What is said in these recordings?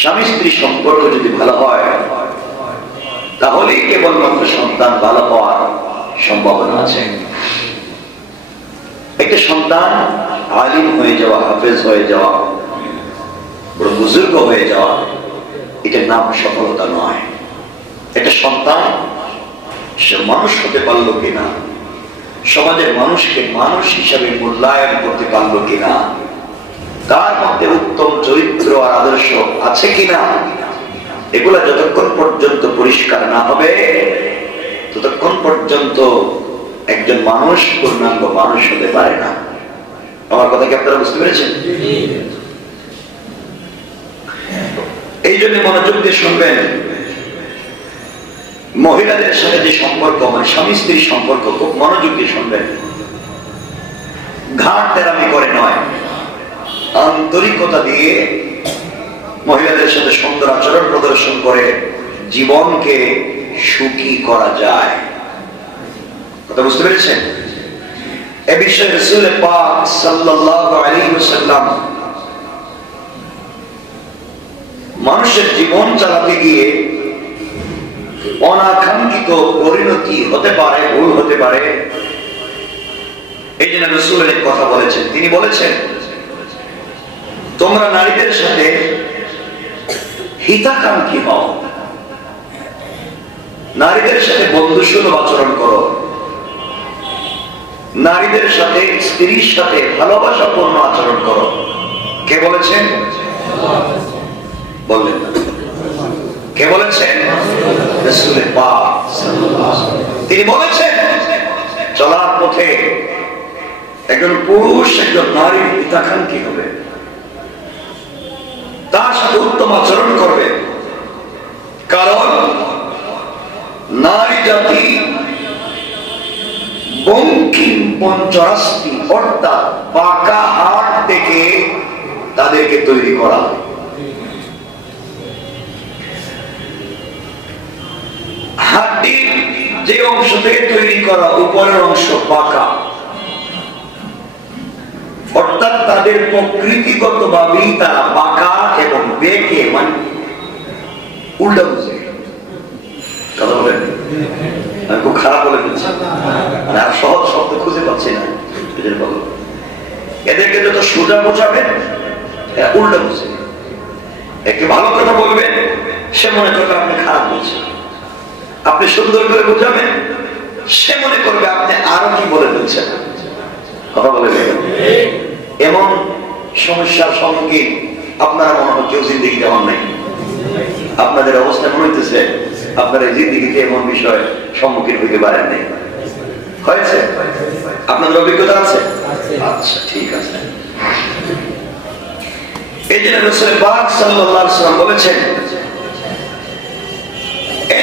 স্বামী স্ত্রী সম্পর্ক যদি ভালো হয় তাহলেই কেবলমাত্র সন্তান ভালো হওয়ার সম্ভাবনা আছে। একটা সন্তান আলিম হয়ে যাওয়া, হাফেজ হয়ে যাওয়া, বড় বুজুর্গ হয়ে যাওয়া, এটার নাম সফলতা নয়। একটা সন্তান সে মানুষ হতে পারলো কিনা, সমাজের মানুষকে মানুষ হিসাবে মূল্যায়ন করতে পারলো কিনা, তার মধ্যে উত্তম চরিত্র আর আদর্শ আছে কিনা, এগুলা যতক্ষণ পর্যন্ত পরিষ্কার না হবে ততক্ষণ পর্যন্ত একজন মানুষ পূর্ণাঙ্গ মানুষ হতে পারে না। আমার কথা কি আপনারা বুঝতে পেরেছেন? এই জন্য মনোযোগ দিয়ে শুনবেন। মহিলাদের সাথে যে সম্পর্ক, মানে স্বামী স্ত্রীর সম্পর্ক, খুব মনোযোগ দিয়ে শুনবেন। ঘাট তেরামি করে নয়, আন্তরিকতা দিয়ে মহিলাদের সাথে সুন্দর আচরণ প্রদর্শন করে জীবনকে সুখী করা যায়। কথা বুঝতে পেরেছেন? এ বিষয়ে রাসূল পাক সাল্লাল্লাহু আলাইহি ওয়াসাল্লাম মানুষের জীবন চালাতে গিয়ে অনাকাঙ্ক্ষিত পরিণতি হতে পারে, ভুল হতে পারে, এই জন্য রাসূল এক কথা বলেছেন। তিনি বলেছেন, তোমরা নারীদের সাথে হিতাকাঙ্ক্ষী হও, নারীদের সাথে বন্ধুসুলভ আচরণ করো, নারীদের সাথে, স্ত্রীর সাথে ভালোবাসাপূর্ণ আচরণ করো। কে বলেছেন? বললেন না। কে বলেছেন? রাসূল পাক সাল্লাল্লাহু আলাইহি ওয়াসাল্লাম। তিনি বলেছেন, চলার পথে একজন পুরুষ একজন নারীর হিতাকাঙ্ক্ষী হবে, তার সাথে উত্তম আচরণ করবে। কারণ নারী জাতি বঙ্কিম পঞ্চরাস্তি, অর্থাৎ পাকা হাড় থেকে তাদেরকে তৈরি করা। হাড়টির যে অংশ থেকে তৈরি করা, উপরের অংশ পাকা, অর্থাৎ তাদের প্রকৃতিগত ভাবেই তারা বাঁকা এবং বেঁকে, মানে উল্টা বুঝে। কথা বলেন? আমি খুব খারাপ বলে দিচ্ছি, আর সহজ শব্দ খুঁজে পাচ্ছি না। এদেরকে যত সোজা বোঝাবেন উল্টা বুঝে, একটু ভালো কথা বলবেন সে মনে করবে আপনি খারাপ বলছেন, আপনি সুন্দর করে বোঝাবেন সে মনে করবে আপনি আরো কি বলে দিচ্ছেন। কথা বলে এমন সমস্যার সম্মুখীন আপনারা মনে হয় কেউ জিন্দিগিতে হন নাই। আপনাদের অবস্থা মনে হইতেছে আপনারা জিন্দিগিতে এমন বিষয় সম্মুখীন হইতে পারেন নাই। হয়েছে? আপনাদের অভিজ্ঞতা আছে? আচ্ছা, ঠিক আছে। এই জন্য রাসূল পাক সাল্লাল্লাহু আলাইহি ওয়াসাল্লাম বলেছেন,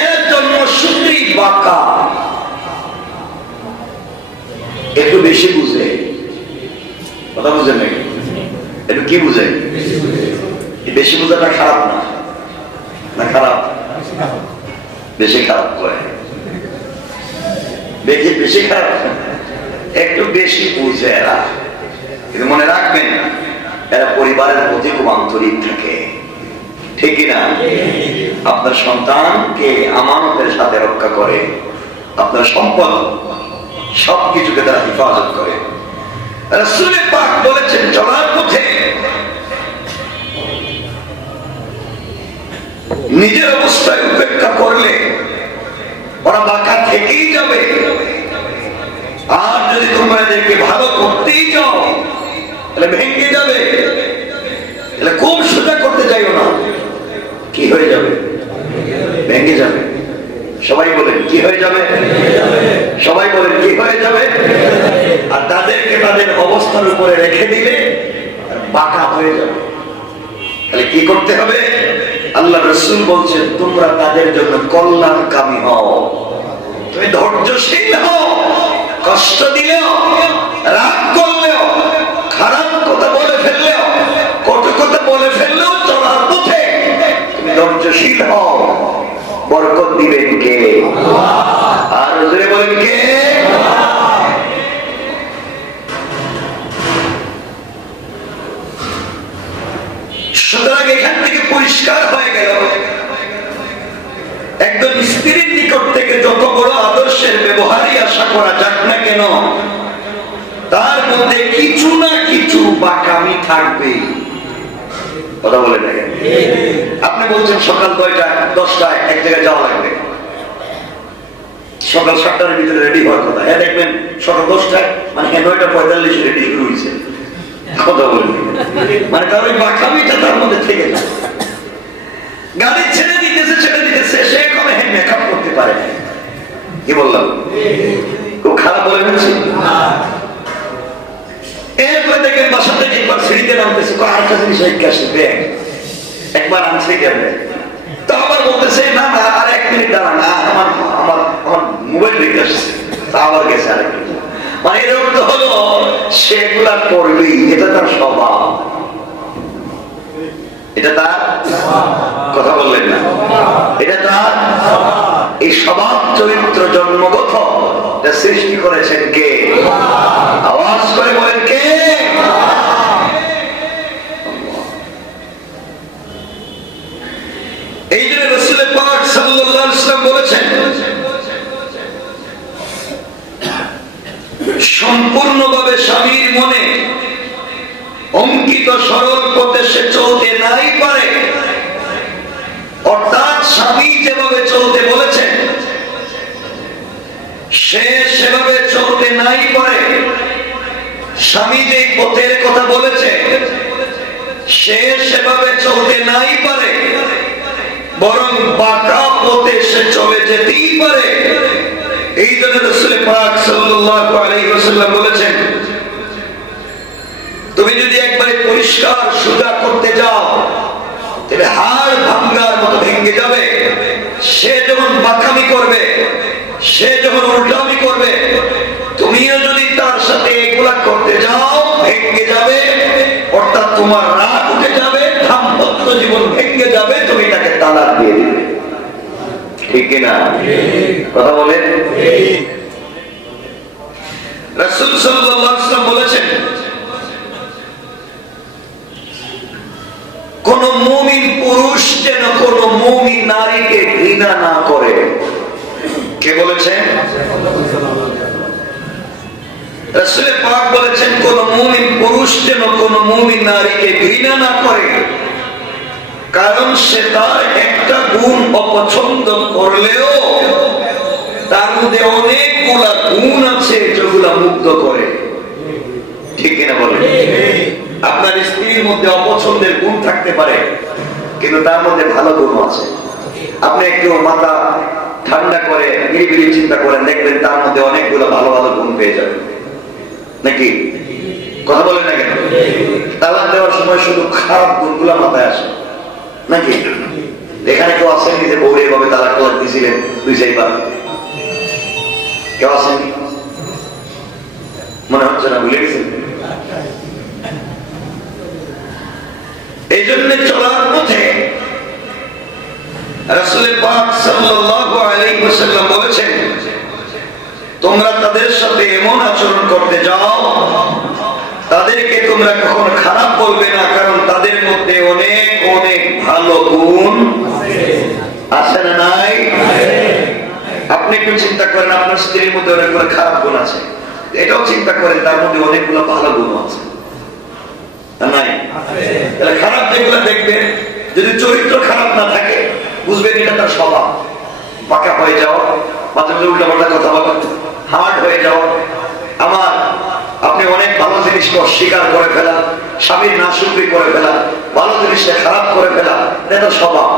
এর জন্য স্ত্রী বাঁকা, একটু বেশি বুঝে। কথা বুঝেন নাকি? একটু কি বুঝে? বেশি বুঝাটা খারাপ না, না খারাপ? বেশি খারাপ করে, বেশি খারাপ, একটু বেশি বুঝে এরা। কিন্তু মনে রাখবেন, এরা পরিবারের প্রতি খুব আন্তরিক থাকে, ঠিক কিনা? আপনার সন্তানকে আমানতের সাথে রক্ষা করে, আপনার সম্পদ সবকিছুকে তারা হেফাজত করে। রাসূল পাক বলেছেন, চলার পথে নিজের অবস্থায় উপেক্ষা করলে ওরা বাঁকা থেকেই যাবে, আর যদি তোমরা এদেরকে ভালো করতেই যাও তাহলে ভেঙে যাবে। তাহলে খুব সোজা করতে চাইও না, কি হয়ে যাবে? ভেঙে যাবে। সবাই বলেন কি হয়ে যাবে? সবাই বলেন কি হয়ে যাবে? আর তাদেরকে তাদের অবস্থার উপরে রেখে দিলে বাঁকা হয়ে যাবে। তাহলে কি করতে হবে? আল্লাহ রাসূল বলছেন, তোমরা তাদের জন্য কল্যাণকামী হও, তুমি ধৈর্যশীল হও, কষ্ট দিলেও, রাগ করলেও, খারাপ কথা বলে ফেললেও, কটু কথা বলে ফেললেও চলার পথে তুমি ধৈর্যশীল হও। বরকত দিবেন কে? আর জোরে বলেন কে? সুতরাং এখান থেকে পরিষ্কার হয়ে গেল একদম স্ত্রীর নিকট থেকে যত বড় আদর্শের ব্যবহারই আশা করা যাক না কেন, তার মধ্যে কিছু না কিছু বাঁকামি থাকবে। কথা বলে দেখেন, আপনি বলছেন সকাল 9টা-10টায় এক জায়গায় যাওয়া লাগবে, সকাল 7টার ভিতরে রেডি হওয়ার কথা, হ্যাঁ দেখবেন সকাল 10টায় মানে 9:45 রেডি শুরু হয়েছে। কথা বলবেন মানে তার ওই বাঁকামিটা তার মধ্যে থেকে যায়। গাড়ি ছেড়ে দিতেছে সে এখন মেকআপ করতে পারে। কি বললাম? খুব খারাপ বলে ফেলছি। এরপরে দেখেন বাসা থেকে একবার সিঁড়িতে নামতেছে, আরেকটা জিনিস আসবে, একবার আনছে গেলে তো আবার বলতেছে না না আর 1 মিনিট দাঁড়া না, আমার আমার আমার মোবাইল রেখে আসছে, তা আবার গেছে আরেক মিনিট। মানে এরকম তো হলো সেগুলা করবেই, এটা তার স্বভাব, এটা তার কথা বললেন না, এটা তার এই স্বভাব চরিত্র জন্মগত সৃষ্টি করেছেন কে? আওয়াজ করে বলেন কে? এই জন্য রাসূল পাক সাল্লাল্লাহু আলাইহি ওয়াসাল্লাম বলেছেন সম্পূর্ণভাবে স্বামীর মনে অঙ্কিত সরল পথে সে চলতে নাই পারে, অর্থাৎ স্বামী যেভাবে চলতে বলেছেন সে সেভাবে চলতে নাই পারে, স্বামী যে পথের কথা বলেছে সে সেভাবে চলতে নাই পারে, বরং বাঁকা পথে সে চলে যেতেই পারে। এই জন্য রাসূল পাক সাল্লাল্লাহু আলাইহি ওয়াসাল্লাম বলেছেন তুমি যদি একবারে পরিষ্কার সোজা করতে যাও তাহলে হাড় ভাঙ্গার মতো ভেঙে যাবে। সে যখন বাঁকামি করবে, সে যখন উল্টামি করবে, তুমিও যদি তার সাথে এগুলা করতে যাও ভেঙে যাবে, অর্থাৎ তোমার রাগ উঠে যাবে, দাম্পত্য জীবন ভেঙে যাবে, তুমি তাকে তালাক দিয়ে দিবে। ঠিক কিনা? কথা বলেন। রাসূল সাল্লাল্লাহু আলাইহি ওয়াসাল্লাম বলেছেন কোন মুমিন পুরুষ যেন কোন মুমিন নারীকে ঘৃণা না করে। কে বলেছেন? রাসূল পাক বলেছেন কোন মুমিন পুরুষ যেন কোন মুমিন নারীকে ঘৃণা না করে, কারণ সে তার একটা গুণ অপছন্দ করলেও তার মধ্যে অনেকগুলা গুণ আছে যেগুলা মুগ্ধ করে। ঠিক কিনা বলেন? আপনার স্ত্রীর মধ্যে অপছন্দের গুণ থাকতে পারে, কিন্তু তার মধ্যে ভালো গুণ আছে। আপনি একটু মাথা ঠান্ডা করে নিরিবিলি চিন্তা করেন, দেখবেন তার মধ্যে অনেকগুলো ভালো ভালো গুণ পেয়ে যাবেন। নাকি? কথা বলেন না কেন? তালাক দেওয়ার সময় শুধু খারাপ গুণগুলো মাথায় আসে নাকি? এখানে কেউ আসেনি যে বউরে এভাবে তালাক দিয়েছিলেন 2-4 কেউ আসেনি? মনে হচ্ছে না, ভুলে গেছেন? এই জন্য চলার পথে রাসূল পাক সাল্লাল্লাহু আলাইহি ওয়াসাল্লাম বলেছেন তোমরা তাদের সাথে এমন আচরণ করতে যাও, তাদেরকে তোমরা কখনো খারাপ বলবে না, কারণ তাদের মধ্যে অনেক অনেক ভালো গুণ আছে না নাই? আপনি একটু চিন্তা করেন, আপনার স্ত্রীর মধ্যে অনেকগুলো খারাপ গুণ আছে, এটাও চিন্তা করেন তার মধ্যে অনেকগুলো ভালো গুণ আছে নাই? তাহলে খারাপ যেগুলো দেখবেন, যদি চরিত্র খারাপ না থাকে বুঝবেন এটা তার স্বভাব। বাঁকা হয়ে যাওয়া, মাঝে মাঝে উল্টাপাল্টা কথা বলা, হার্ড হয়ে যাওয়া, আমার আপনি অনেক ভালো জিনিসকে অস্বীকার করে ফেলা, স্বামীর নাশুকরি করে ফেলা, ভালো জিনিসটা খারাপ করে ফেলা, এটা তার স্বভাব।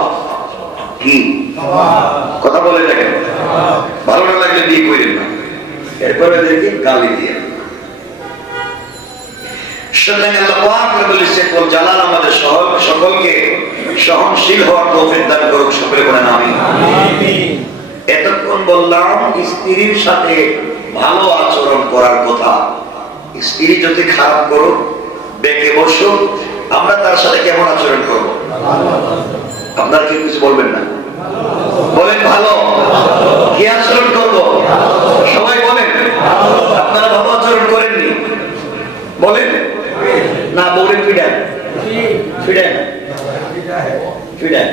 কি কথা বলে দেখেন? ভালো না লাগলে বিয়ে করেন না, এরপরে দেখি গালি দিয়ে। আমাদের সকলকে সহনশীল হওয়ার তৌফিক দান করুক, সকলে বলেন আমিন। এতক্ষণ বললাম স্ত্রীর সাথে ভালো আচরণ করার কথা। স্ত্রী যদি খারাপ করুক, বেঁকে বসুক, আমরা তার সাথে কেমন আচরণ করব? আপনারা কি কিছু বলবেন না? বলেন ভালো। কি আচরণ করব? সবাই বলেন। আপনারা ভালো আচরণ করেননি বলেন না? বলে ফিডেন ফিডেন ফিরে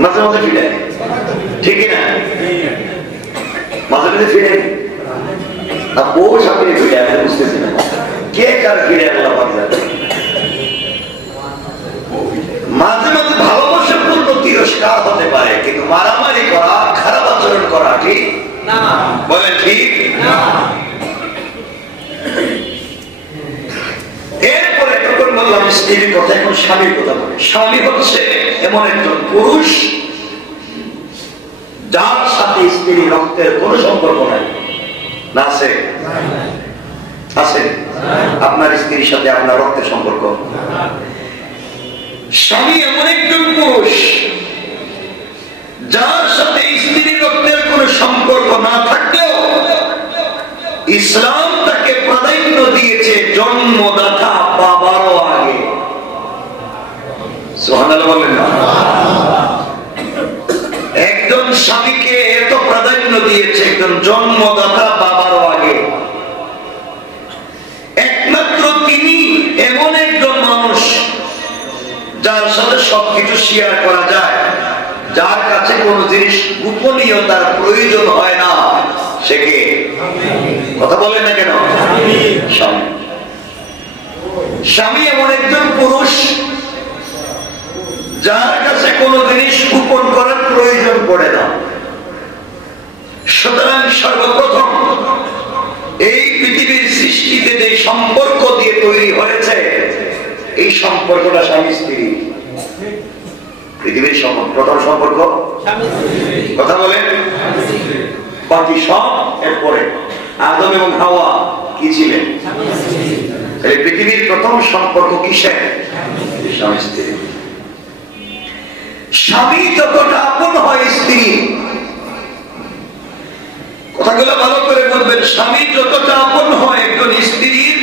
মাঝে মাঝে ফিরে ঠিকই না মাঝে মাঝে ফিরে না বউ সামনে ফিরে আমি বুঝতেছি না কে কার ফিরে আল্লাহ মাঝে মাঝে ভালোবাসা পূর্ণ তিরস্কার হতে পারে কিন্তু মারামারি করা খারাপ আচরণ করা ঠিক না বলে ঠিক না এরপরে তখন বললাম স্ত্রীর কথা এখন স্বামীর কথা বলি স্বামী হচ্ছে এমন একজন পুরুষ যার সাথে স্ত্রী রক্তের কোন সম্পর্ক নাই না আছে আছে আপনার স্ত্রীর সাথে আপনার রক্তের সম্পর্ক স্বামী এমন একজন পুরুষ যার সাথে স্ত্রীর রক্তের কোন সম্পর্ক না থাকলেও ইসলাম তাকে প্রাধান্য দিয়েছে জন্মদাতা বাবারও আগে সুবহানাল্লাহ বলেন না একজন স্বামীকে এত প্রাধান্য দিয়েছে একজন জন্মদাতা বাবারও আগে একমাত্র তিনি এমন একজন মানুষ যার সাথে সবকিছু শেয়ার করা যায় যার কাছে কোন জিনিস গোপনীয়তার প্রয়োজন হয় না সে কে কথা বলেন না কেন স্বামী স্বামী এমন একজন পুরুষ যার কাছে কোন জিনিস গোপন করার প্রয়োজন পড়ে না সুতরাং সর্বপ্রথম এই পৃথিবীর সৃষ্টিতে যে সম্পর্ক দিয়ে তৈরি হয়েছে এই সম্পর্কটা স্বামী স্ত্রী পৃথিবীর প্রথম সম্পর্ক কথা বলেন বাকি সব এরপরে আদম এবং হাওয়া কি ছিলেন পৃথিবীর প্রথম সম্পর্ক কিসের স্বামী স্ত্রী স্বামী যতটা আপন হয় স্ত্রী কথাগুলো ভালো করে বলবেন স্বামী যতটা আপন হয় একজন স্ত্রীর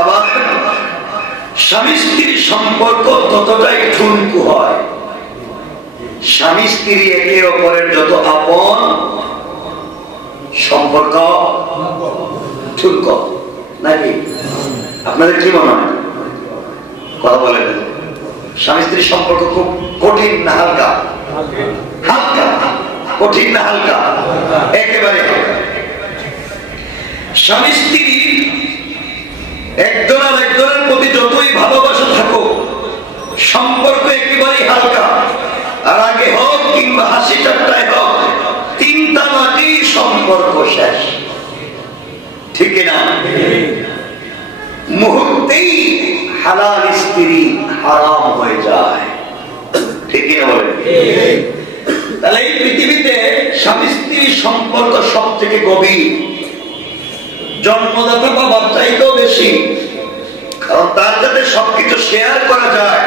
আবার স্বামী স্ত্রীর সম্পর্ক ততটাই ঠুনকু হয় স্বামী স্ত্রী একে অপরের যত আপন সম্পর্ক ঠুনকু নাকি আপনাদের কি মনে হয় কথা বলেন স্বামী স্ত্রীর সম্পর্ক খুব কঠিন না হালকা হালকা কঠিন না হালকা একেবারে স্বামী স্ত্রী একজন আর একজনের প্রতি যতই ভালোবাসা থাকুক সম্পর্ক একেবারেই হালকা আর আগে হোক কিংবা হাসি ঠাট্টায় হোক তিনটা মাটি সম্পর্ক শেষ ঠিক না মুহূর্তেই হালাল স্ত্রী হারাম হয়ে যায় ঠিক না বলেন তাহলে এই পৃথিবীতে স্বামী স্ত্রীর সম্পর্ক সব থেকে গভীর জন্মদাতা বাবার চাইতেও বেশি কারণ তার সাথে সবকিছু শেয়ার করা যায়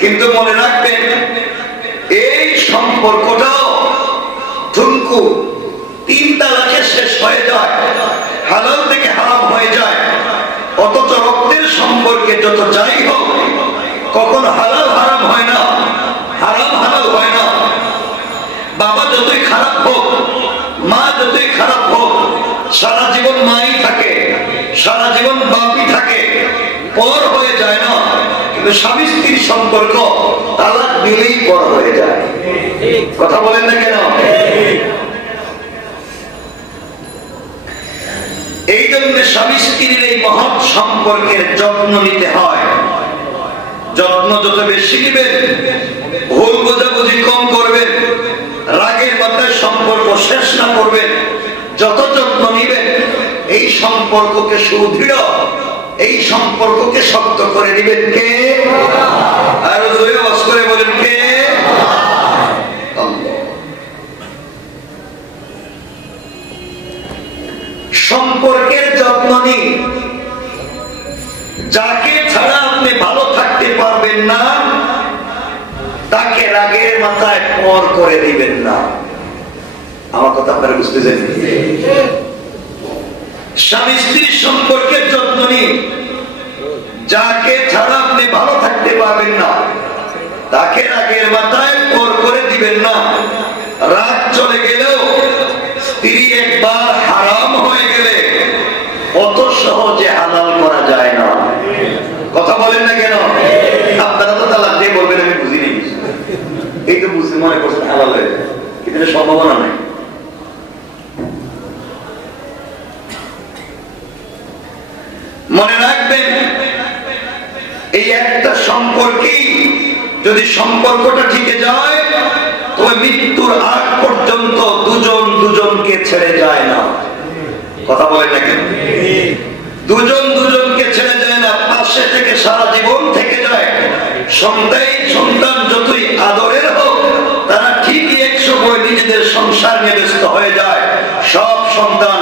কিন্তু মনে রাখবেন এই সম্পর্কটাও ঠুনকু তিন তালাকে শেষ হয়ে যায় হালাল থেকে হারাম হয়ে যায় অথচ রক্তের সম্পর্কে যত যাই হোক কখনো হালাল হারাম হয় না হারাম হালাল হয় না বাবা যতই খারাপ হোক মা যতই খারাপ হোক সারা জীবন মাই থাকে সারা জীবন বাপই থাকে পর হয়ে যায় না কিন্তু স্বামী স্ত্রীর সম্পর্ক তালাক দিলেই পর হয়ে যায় কথা বলেন না কেন এই জন্য স্বামী স্ত্রীর এই মহৎ সম্পর্কের যত্ন নিতে হয় যত্ন যত বেশি নেবেন ভুল বোঝাবুঝি কম করবেন রাগের মাথায় সম্পর্ক শেষ না করবেন যত যত্ন নিবেন এই সম্পর্ককে সুদৃঢ় এই সম্পর্ককে শক্ত করে দিবেন কে আর জোরে ওয়াজ করে বলেন কে সম্পর্কের যত্ন নিন যাকে ছাড়া আপনি ভালো থাকতে পারবেন না তাকে রাগের মাথায় পর করে দিবেন না আমার কথা আপনারা বুঝতেছেন স্বামী স্ত্রীর সম্পর্কের যত্ন নিন যাকে ছাড়া আপনি ভালো থাকতে পারবেন না তাকে রাগের মাথায় পর করে দিবেন না রাগ চলে গেলেও স্ত্রী একবার হারাম সহজে হালাল করা যায় না। কথা বলেন না কেন? আপনারা তো তালাক দিয়ে বলবেন আমি বুঝিনি, এই তো বুঝতে মনে করছেন হালাল হয়ে যায়, কিন্তু সম্ভাবনা নেই। মনে রাখবেন এই একটা সম্পর্কেই যদি সম্পর্কটা টিকে যায় তবে মৃত্যুর আগ পর্যন্ত দুজন দুজনকে ছেড়ে যায় না। কথা বলেন না কেন? দুজন দুজনকে ছেড়ে যায় না, পাশে থেকে সারা জীবন থেকে যায়। সন্তান যতই আদরের হোক তারা ঠিকই এক সময় নিজেদের সংসার নিয়ে ব্যস্ত হয়ে যায়। সব সন্তান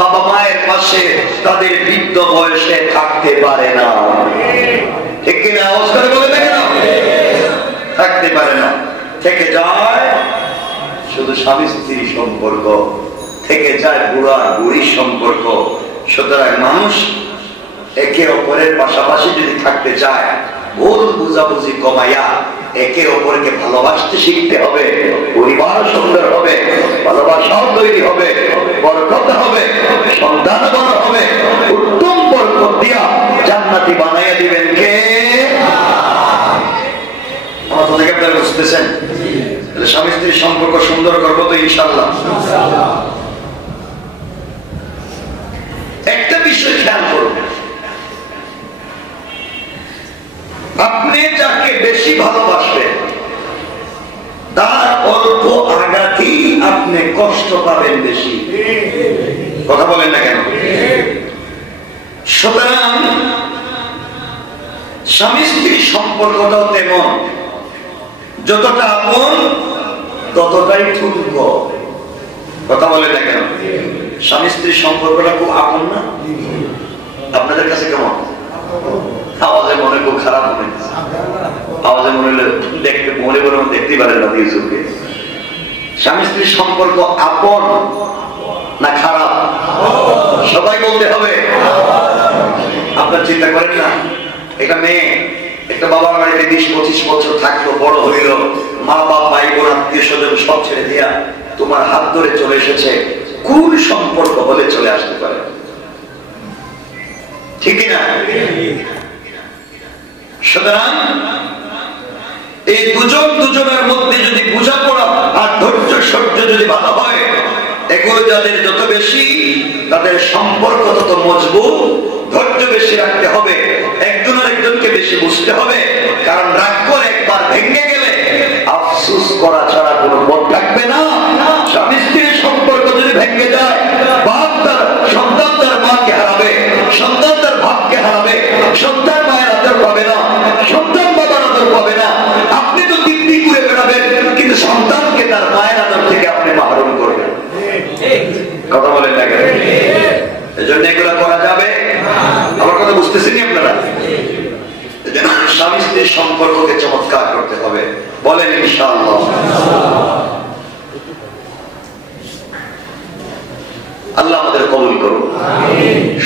বাবা মায়ের পাশে তাদের বৃদ্ধ বয়সে থাকতে পারে না, ঠিক কিনা? আওয়াজ করে বলে দেখে না, থাকতে পারে না। থেকে যায় শুধু স্বামী স্ত্রী সম্পর্ক, থেকে যায় বুড়া বুড়ির সম্পর্ক। সুতরাং মানুষ একে অপরের পাশাপাশি যদি থাকতে চায়, ভুল বুঝাবুঝি কমাইয়া একে অপরকে ভালোবাসতে শিখতে হবে। পরিবার সুন্দর হবে, ভালোবাসাও তৈরি হবে, বরকত হবে, সন্তান বড় হবে, উত্তম বরকত দিয়া জান্নাতি বানাইয়া দিবেন কে? আমার তো দেখে আপনারা বুঝতেছেন। তাহলে স্বামী স্ত্রীর সম্পর্ক সুন্দর করবো তো ইনশাআল্লাহ। একটা বিষয় খেয়াল করুন, আপনি যাকে বেশি ভালোবাসবেন তার অল্প আঘাতেই আপনি কষ্ট পাবেন বেশি। কথা বলেন না কেন? সুতরাং স্বামী স্ত্রীর সম্পর্কটাও তেমন, যতটা আপন ততটাই ঠুনক। কথা বলেন না কেন? স্বামী স্ত্রীর সম্পর্কটা খুব আপন না? আপনাদের কাছে কেমন? আওয়াজে মনে খুব খারাপ মনে হচ্ছে, আওয়াজে মনে হলে দেখতে মনে মনে দেখতেই পারেন না ইউসুফকে। স্বামী স্ত্রীর সম্পর্ক আপন না খারাপ? সবাই বলতে হবে। আপনার চিন্তা করেন না, একটা মেয়ে একটা বাবার বাড়িতে 20-25 বছর থাকলো, বড় হইল, মা বাপ ভাই বোন আত্মীয় স্বজন সব ছেড়ে দিয়া তোমার হাত ধরে চলে এসেছে। কোন সম্পর্ক হলে চলে আসতে পারে? ঠিক না? সুতরাং এই দুজন দুজনের মধ্যে যদি বোঝাপড়া আর ধৈর্য সহ্য যদি ভালো হয়, এগুলো যাদের যত বেশি তাদের সম্পর্ক তত মজবুত। ধৈর্য বেশি রাখতে হবে, একজন আরেকজনকে বেশি বুঝতে হবে, কারণ রাগ করে একবার ভেঙে গেলে আফসোস করা ছাড়া কোনো পথ থাকবে না। স্বামী স্ত্রীর সম্পর্ক যদি ভেঙে যায়, বাপ তার সন্তান তার মাকে হারাবে, সন্তান তার ভাবকে হারাবে, সন্তান মায়ের আদর পাবে না, সন্তান বাবার আদর পাবে না। আপনি তো তৃপ্তি করে বেড়াবেন, কিন্তু সন্তানকে তার মায়ের আদর থেকে আপনি মাহরুম করবেন। কথা বলেন না কেন? এজন্য এগুলো করা যাবে। আমার কথা বুঝতেছেন আপনারা? স্বামী স্ত্রীর সম্পর্ককে চমৎকার করতে হবে। বলেন ইনশাআল্লাহ। আল্লাহ আমাদের কবুল করুন।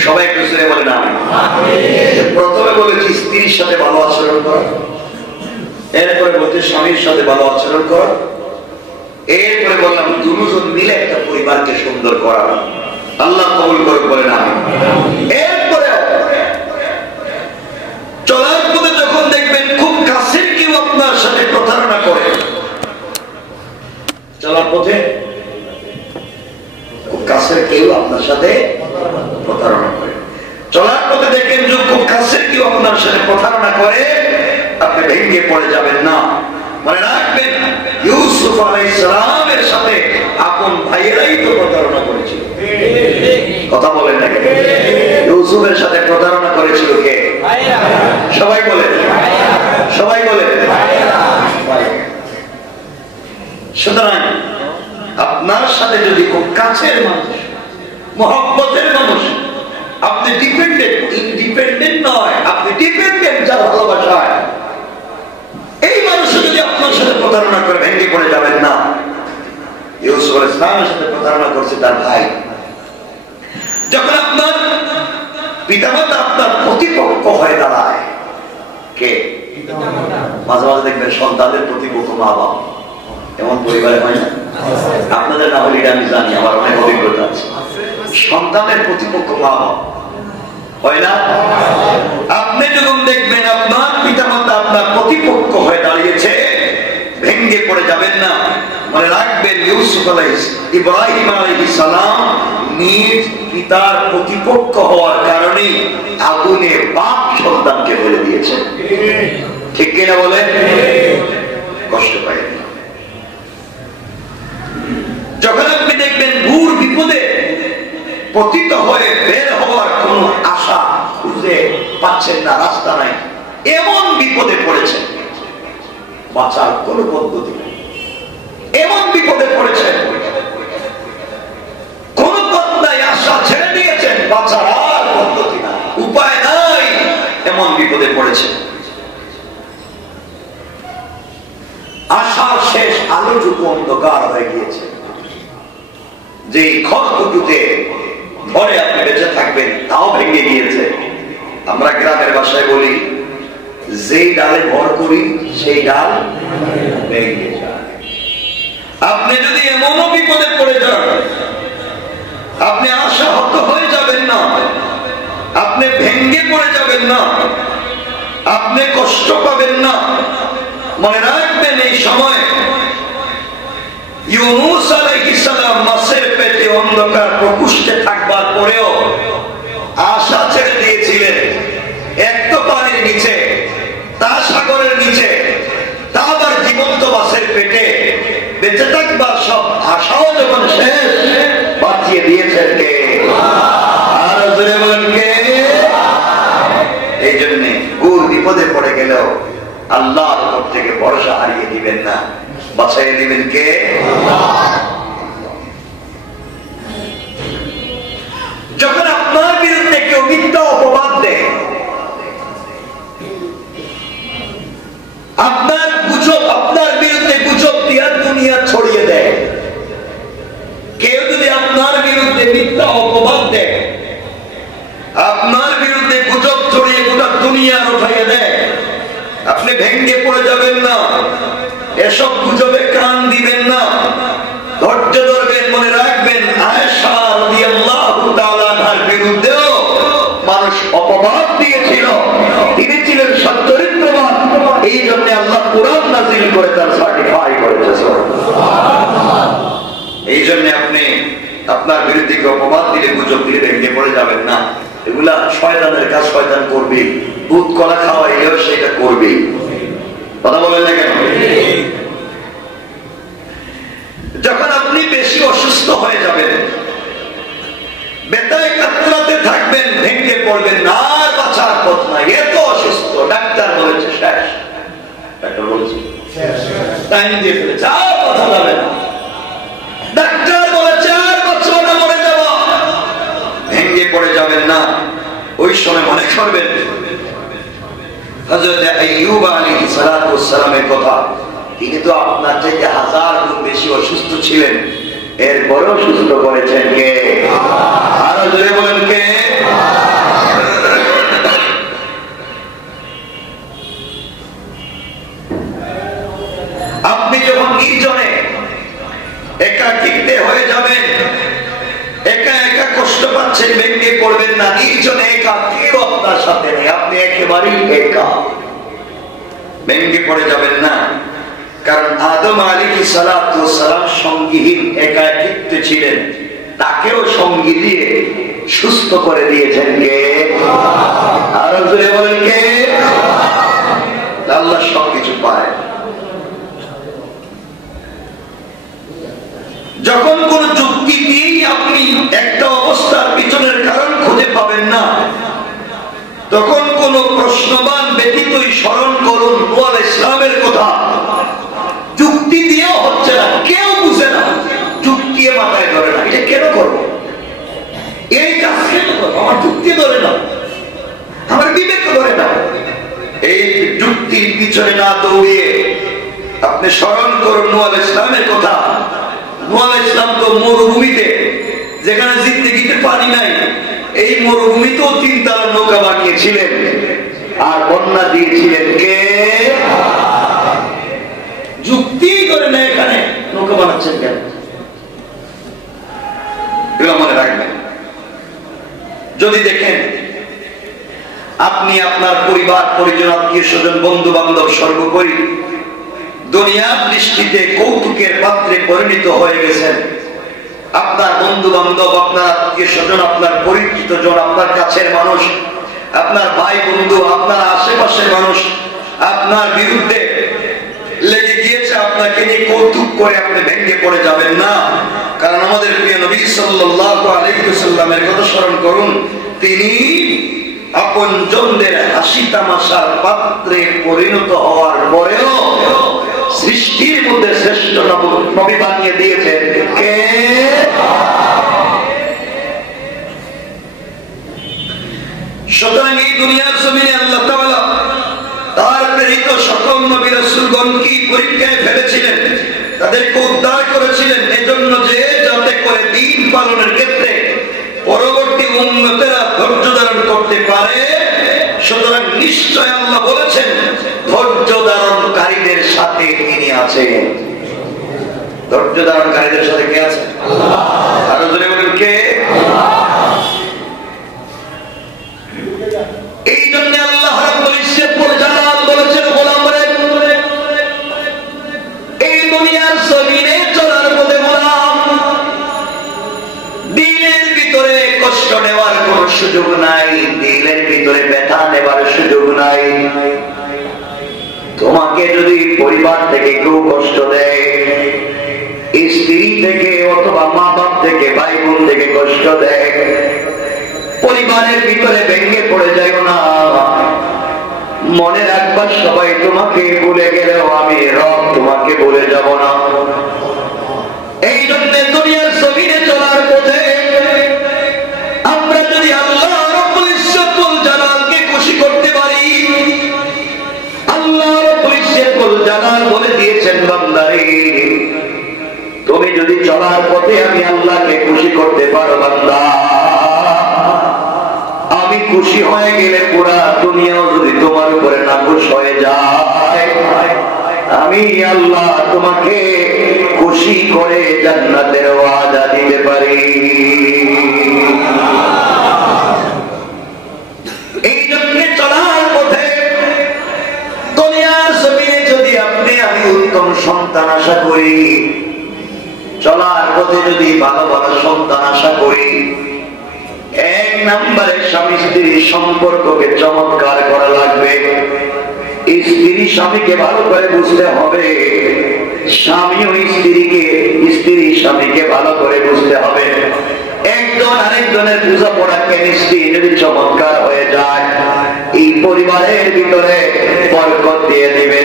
সবাই একটু জোরে বলেন আমিন। প্রথমে বলেছি স্ত্রীর সাথে ভালো আচরণ করা, এরপরে বলতে স্বামীর সাথে ভালো আচরণ করা, এরপরে বললাম দুজন মিলে একটা পরিবারকে সুন্দর করা। আল্লাহ কবুল করুন, বলেন আমিন। এরপরে চলার পথে যখন দেখবেন খুব কাছের কেউ আপনার সাথে প্রতারণা করে, চলার পথে খুব কাছের কেউ আপনার সাথে প্রতারণা করে, চলার পথে দেখেন যে খুব কাছের কেউ আপনার সাথে প্রতারণা করে, আপনি ভেঙে পড়ে যাবেন না। মনে রাখবেন ইউসুফ আলাইহিস সালামের সাথে আপন ভাইয়েরাই তো প্রতারণা করেছিল। কথা বলেন না? ইউসুফের সাথে প্রতারণা করেছিল কে? সবাই বলেন, সবাই বলেন। সুতরাং আপনার সাথে যদি খুব কাছের মানুষ, মহব্বতের মানুষ, আপনি ডিপেন্ডেন্ট, ইন্ডিপেন্ডেন্ট নয়, আপনি ডিপেন্ডেন্ট যার ভালোবাসায়, এই মানুষ যদি আপনার সাথে প্রতারণা করে ভেঙে পড়ে যাবেন না। ইউসুফ আলাইহিস সালামের সাথে প্রতারণা করছে তার ভাই। যখন আপনার পিতামাতা আপনার প্রতিপক্ষ হয়ে দাঁড়ায়, কে? মাঝে মাঝে দেখবেন সন্তানদের প্রতিপক্ষ মা বাবা, এমন পরিবারে হয় না? আপনাদের না হলে আমি জানি, আমার অনেক অভিজ্ঞতা আছে। সন্তানের প্রতিপক্ষ মা বাবা, হয় না? আপনি যখন দেখবেন আপনার পিতামাতা আপনার প্রতিপক্ষ হয়ে দাঁড়িয়েছে, ভেঙ্গে পড়ে যাবেন না। মনে রাখবেন ইব্রাহিম আলাইহিস সালাম নিজ পিতার প্রতিপক্ষ হওয়ার কারণে আগুনে বাপ সন্তানকে বলে দিয়েছেন। ঠিক কিনা বলেন? কষ্ট পায় না। যখন আপনি দেখবেন ঘোর বিপদে পতিত হয়ে বের হওয়ার কোন আশা খুঁজে পাচ্ছেন না, রাস্তা নাই, এমন বিপদে পড়েছেন, বাঁচার কোন পদ্ধতি নেই, এমন বিপদে পড়েছেন, কোন পথ নাই, আশা ছেড়ে দিয়েছেন, বাঁচার আর পদ্ধতি নাই, উপায় নাই, এমন বিপদে পড়েছেন, আশার শেষ আলোটুকু অন্ধকার হয়ে গিয়েছে, যে খড়কুটুতে ধরে আপনি বেঁচে থাকবেন তাও ভেঙে গিয়েছে। আমরা গ্রামের ভাষায় বলি, যেই ডালে ভর করি সেই ডাল ভেঙে যায়। আপনি যদি এমনও বিপদে পড়ে যান, আপনি আশাহত হয়ে যাবেন না, আপনি ভেঙে পড়ে যাবেন না, আপনি কষ্ট পাবেন না। মনে রাখবেন এই সময় ইউনূস আলাইহিস সালাম মাছের পেটে অন্ধকার প্রকোষ্ঠে থাকবার পরেও আশা ছেড়ে দিয়েছিলেন। এক তো পানির নিচে, তা সাগরের নিচে, তা আবার জীবন্ত মাছের পেটে বেঁচে থাকবার সব আশাও যখন শেষ, বাঁচিয়ে দিয়েছেন কে? আর জোরে বলেন কে? এই জন্যে ঘোর বিপদে পড়ে গেলেও আল্লাহর উপর থেকে ভরসা হারিয়ে দিবেন না, বাঁচাইয়ে দিবেন কে? যখন আপনার বিরুদ্ধে কেউ মিথ্যা অপবাদ দেয়, আপনার গুজব, আপনার বিরুদ্ধে গুজব দিয়া দুনিয়া ছড়িয়ে দেয়, কেউ যদি আপনার বিরুদ্ধে মিথ্যা অপবাদ দেয়, আপনার বিরুদ্ধে গুজব ছড়িয়ে গোটা দুনিয়া উঠাইয়ে দেয়, আপনি ভেঙ্গে পড়ে যাবেন না, এসব গুজবে কান দিবেন না, ধৈর্য ধরবেন। মনে রাখবেন আয়েশা রাদিয়াল্লাহু তাআলা আনহার বিরুদ্ধেও মানুষ অপবাদ দিয়েছিল, তিনি ছিলেন সচ্চরিত্রবান, এই জন্য আল্লাহ কুরআন নাযিল করে তার সার্টিফাই করেছে। সুবহানাল্লাহ। এই জন্য আপনি আপনার বিরুদ্ধে অপবাদ দিলে, গুজব দিলে ভেঙ্গে পড়ে যাবেন না। এগুলা শয়তানের কাজ, শয়তান করবে, দুধ কলা খাওয়াইলেও সেটা করবে। কথা বলেন না কেন? যখন আপনি বেশি অসুস্থ হয়ে যাবেন, বেতায় কাতরাতে থাকবেন, ভেঙে পড়বেন না, আর বাঁচার পথ নাই, এত অসুস্থ, ডাক্তার বলেছে শেষ, ডাক্তার বলেছে টাইম দিয়ে ফেলেছে, আর কথা যাবে না, ডাক্তার বলেছে আর বছর না, মরে যাব, ভেঙে পড়ে যাবেন না। ওই সময় মনে করবেন হযরত আইয়ুব আলাইহিস সালাতু ওয়াস সালামের কথা, তিনি তো আপনার চাইতে 1000 গুণ বেশি অসুস্থ ছিলেন, এরপরেও সুস্থ করেছেন কে? আরো জোরে বলেন কে? আপনি যখন নির্জনে একাকিত্বে হয়ে যাবেন, একা একা কষ্ট পাচ্ছেন, ভেঙে পড়বেন না। নির্জনে একা, কেউ আপনার সাথে নেই, আপনি একেবারেই একা, ভেঙে পড়ে যাবেন না। কারণ আদম আলাইহিস সালাতু ওয়াস সালাম সঙ্গীহীন, একাকিত্বে ছিলেন, তাকেও সঙ্গী দিয়ে সুস্থ করে দিয়েছেন কে? আরো জোরে বলেন কে? আল্লাহ সবকিছু পায়। যখন কোন যুক্তি দিয়েই আপনি একটা অবস্থার পিছনের কারণ খুঁজে পাবেন না, তখন কোন প্রশ্নবান ব্যতীতই স্মরণ করুন নূহ আলাইহিস সালামের কথা। যুক্তি দিয়েও হচ্ছে না, কেউ বুঝে না, যুক্তি মাথায় ধরে না, এটা কেন করবো, এই কাজ কেন করবো, আমার যুক্তি ধরে না, আমার বিবেক ধরে না। এই যুক্তির পিছনে না দৌড়িয়ে আপনি স্মরণ করুন নূহ আলাইহিস সালামের কথা। নূহ আলাইহিস সালাম তো মরুভূমিতে, যেখানে জিন্দেগিতে পানি নাই, এই মরুভূমিতেও 3 তলা নৌকা বানিয়েছিলেন, আর বন্যা দিয়েছিলেন কে? যুক্তি করে না, এখানে নৌকা বানাচ্ছেন কেন? এগুলো মনে রাখবেন। যদি দেখেন আপনি আপনার পরিবার পরিজন আত্মীয় স্বজন বন্ধু বান্ধব সর্বোপরি দুনিয়ার দৃষ্টিতে কৌতুকের পাত্রে পরিণত হয়ে গেছেন। আপনার বন্ধু বান্ধব, আপনার আত্মীয় স্বজন, আপনার পরিচিত জন, আপনার কাছের মানুষ, আপনার ভাই বন্ধু, আপনার আশেপাশের মানুষ আপনার বিরুদ্ধে লেগে গিয়েছে, আপনাকে নিয়ে কৌতুক করে আপনি ভেঙে পড়ে যাবেন না। কারণ আমাদের প্রিয় নবী সাল্লাল্লাহু আলাইহি ওয়াসাল্লামের কথা স্মরণ করুন, তিনি আপনজনদের হাসি তামাশার পাত্রে পরিণত হওয়ার পরেও সৃষ্টির মধ্যে শ্রেষ্ঠ নবী বানিয়ে দিয়েছেন কে? সুতরাং এই দুনিয়ার জমিনে আল্লাহ তাআলা তার প্রেরিত সকল নবী রাসূলগণকে পরীক্ষায় ফেলেছিলেন, তাদেরকে উদ্ধার করেছিলেন এজন্য যে যাতে করে দ্বীন পালনের ক্ষেত্রে পরবর্তী উম্মতেরা ধৈর্য ধারণ করতে পারে। সুতরাং নিশ্চয় আল্লাহ বলেছেন ধৈর্য ধারণকারীদের সাথে তিনি আছেন। ধৈর্য ধারণকারীদের সাথে কে আছে? আল্লাহ। আরো জোরে বলুন কে? এই জন্য আল্লাহ রাব্বুল ইজ্জতুল জালাল বলেছেন, গোলামরে এই দুনিয়ার জমিনে চলার পথে গোলাম, দিলের ভিতরে কষ্ট নেওয়ার কোন সুযোগ নাই, দিলের ভিতরে ব্যথা নেবার সুযোগ নাই। তোমাকে যদি পরিবার থেকে কেউ কষ্ট দেয়, স্ত্রী থেকে অথবা মা বাপ থেকে ভাই বোন থেকে কষ্ট দেয়, পরিবারের ভিতরে ভেঙে পড়ে যাইও না। মনে রাখবা সবাই তোমাকে ভুলে গেলেও আমি রব তোমাকে ভুলে যাব না। এই জন্য দুনিয়ার জমিনে চলার পথে আমরা যদি আল্লাহ রাব্বুল ইজ্জতুল জালালকে খুশি করতে পারি, আল্লাহ রাব্বুল ইজ্জতুল জালাল বলে দিয়েছেন, বান্দারে তুমি যদি চলার পথে আমি আল্লাহকে খুশি করতে পারো বান্দা, আমি খুশি হয়ে গেলে পুরা দুনিয়াও যদি তোমার উপরে নাখুশ হয়ে যায়, আমি আল্লাহ তোমাকে খুশি করে জান্নাতের ওয়াদা দিতে পারি। এই জন্য চলার পথে দুনিয়ার জমিনে যদি আপনি আমি উত্তম সন্তান আশা করি, চলার পথে যদি ভালো ভালো সন্তান আশা করি, এক নম্বরে স্বামী স্ত্রীর সম্পর্ককে চমৎকার করা লাগবে। স্ত্রী স্বামীকে ভালো করে বুঝতে হবে, স্বামীও স্ত্রীকে, স্ত্রী স্বামীকে ভালো করে বুঝতে হবে। একজন আরেকজনের বোঝাপড়া কেমিস্ট্রি যদি চমৎকার হয়ে যায়, এই পরিবারের ভিতরে বরকত দিয়ে দিবে।